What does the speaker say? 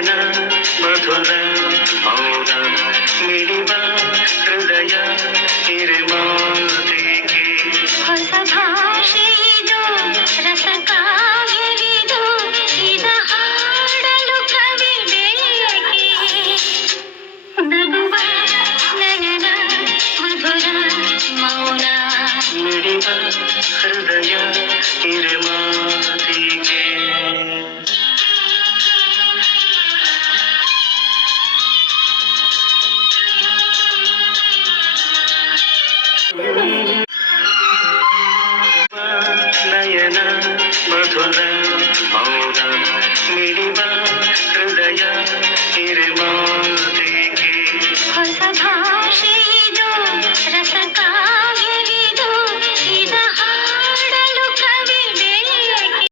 ನಯನ ಮಧುರ ಮೌನ ಮಿಡಿವ ಹೃದಯ ಹಿರಿಮಾತೆಗೆ ಹೊಸ ಭಾಷೆಯಿದು ರಸ ಕಾವ್ಯವಿದು ಇದ ಹಾಡಲು ಕವಿ ಬೇಕೆ ನಗುವ ನಯನ ಮಧುರ ಮೌನ ಮಿಡಿವ ಹೃದಯ ಹಿರಿಮಾತೆಗೆ ನಯನ ಮಧುರ ಮೌನ ಮಿಡಿ